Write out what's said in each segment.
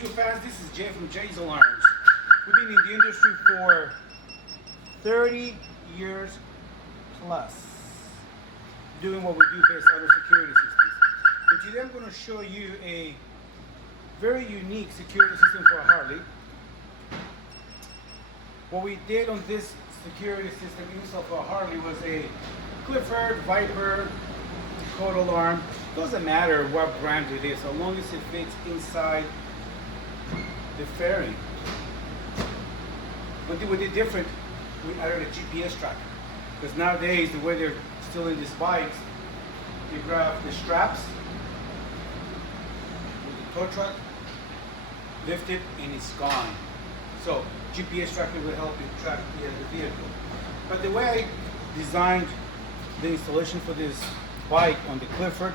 YouTube fans, this is Jay from Jay's Alarms. We've been in the industry for 30 years plus, doing what we do based on our security systems. And today I'm going to show you a very unique security system for a Harley. What we did on this security system install for a Harley was a Clifford, Viper, code alarm. Doesn't matter what brand it is, as long as it fits inside the fairing. What we did different, we added a GPS tracker. Because nowadays, the way they're still in these bikes, you grab the straps with the tow truck, lift it, and it's gone. So GPS tracker will help you track the vehicle. But the way I designed the installation for this bike on the Clifford,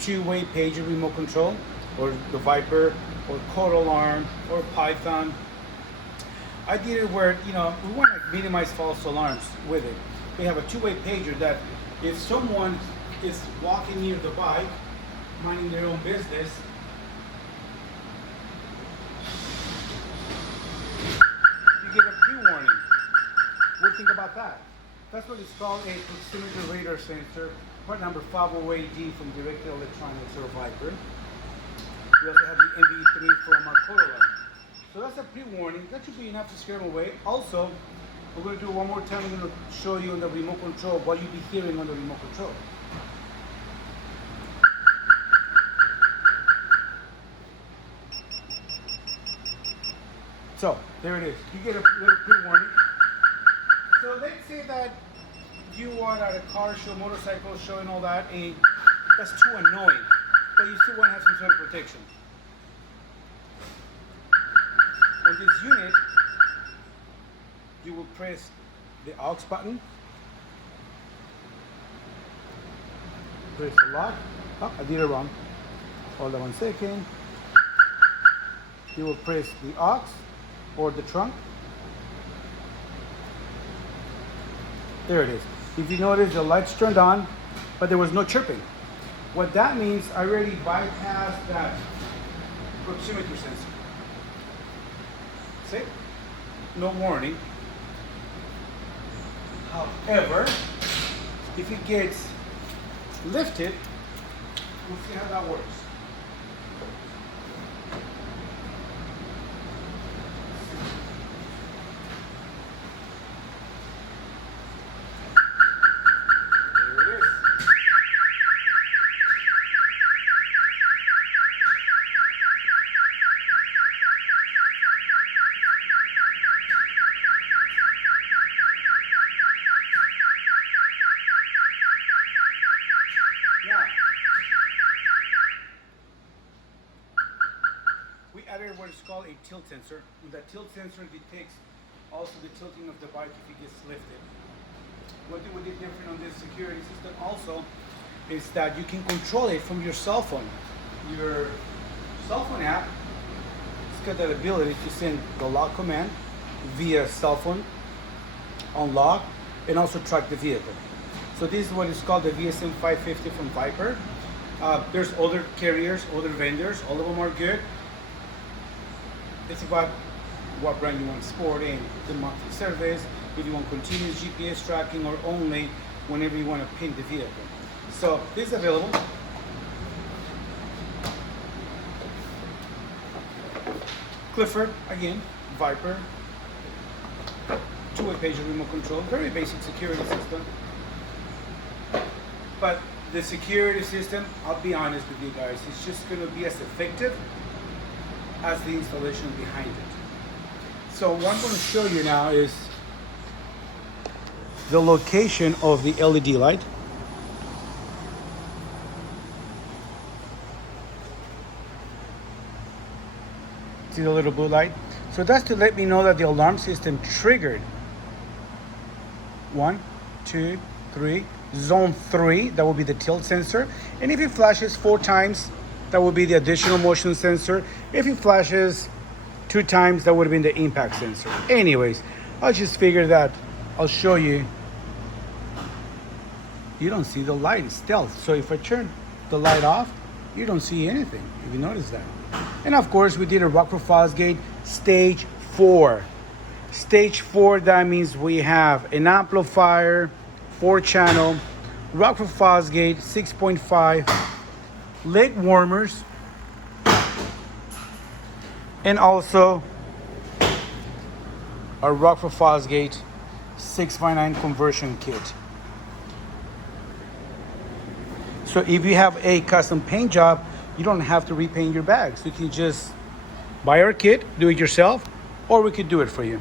two-way pager remote control, or the Viper, or code alarm, or Python, I did it where, we want to minimize false alarms with it. We have a two-way pager that if someone is walking near the bike, minding their own business, you get a pre-warning. What do you think about that? That's what it's called, a proximity radar sensor, part number 508D from Directed Electronics or Viper. We also have the MV3 from our code alarm. So that's a pre-warning. That should be enough to scare them away. Also, we're going to do it one more time. I'm going to show you on the remote control what you'll be hearing on the remote control. So, there it is. You get a little pre-warning. So let's say that you are at a car show, motorcycle show and all that, and that's too annoying. But you still want to have some sort of protection. On this unit, you will press the aux button, press the lock. Oh, I did it wrong. Hold on 1 second. You will press the aux or the trunk. There it is. If you notice, the lights turned on, but there was no chirping. What that means, I already bypassed that proximity sensor. See? No warning. However, if it gets lifted, we'll see how that works. We added what is called a tilt sensor, and that tilt sensor detects also the tilting of the bike if it gets lifted. What we did different on this security system also is that you can control it from your cell phone. Your cell phone app, it's got that ability to send the lock command via cell phone, unlock, and also track the vehicle. So this is what is called the VSM 550 from Viper. There's other carriers, other vendors, all of them are good. It's about what brand you want to sport in, the monthly service, if you want continuous GPS tracking, or only whenever you want to pin the vehicle. So this is available. Clifford, again, Viper, two-way pager remote control, very basic security system. But the security system, I'll be honest with you guys, it's just going to be as effective as the installation behind it. So what I'm going to show you now is the location of the LED light. See the little blue light? So that's to let me know that the alarm system triggered. 1, 2, 3, zone 3, that will be the tilt sensor. And if it flashes 4 times, that will be the additional motion sensor. If it flashes 2 times, that would have been the impact sensor. Anyways, I just figured that I'll show you. You don't see the light, it's stealth. So if I turn the light off, you don't see anything, if you notice that. And of course, we did a Rockford Fosgate stage 4. Stage 4, that means we have an amplifier, 4-channel, Rockford Fosgate 6.5, leg warmers, and also a Rockford Fosgate 6x9 conversion kit. So if you have a custom paint job, you don't have to repaint your bags. You can just buy our kit, do it yourself, or we could do it for you.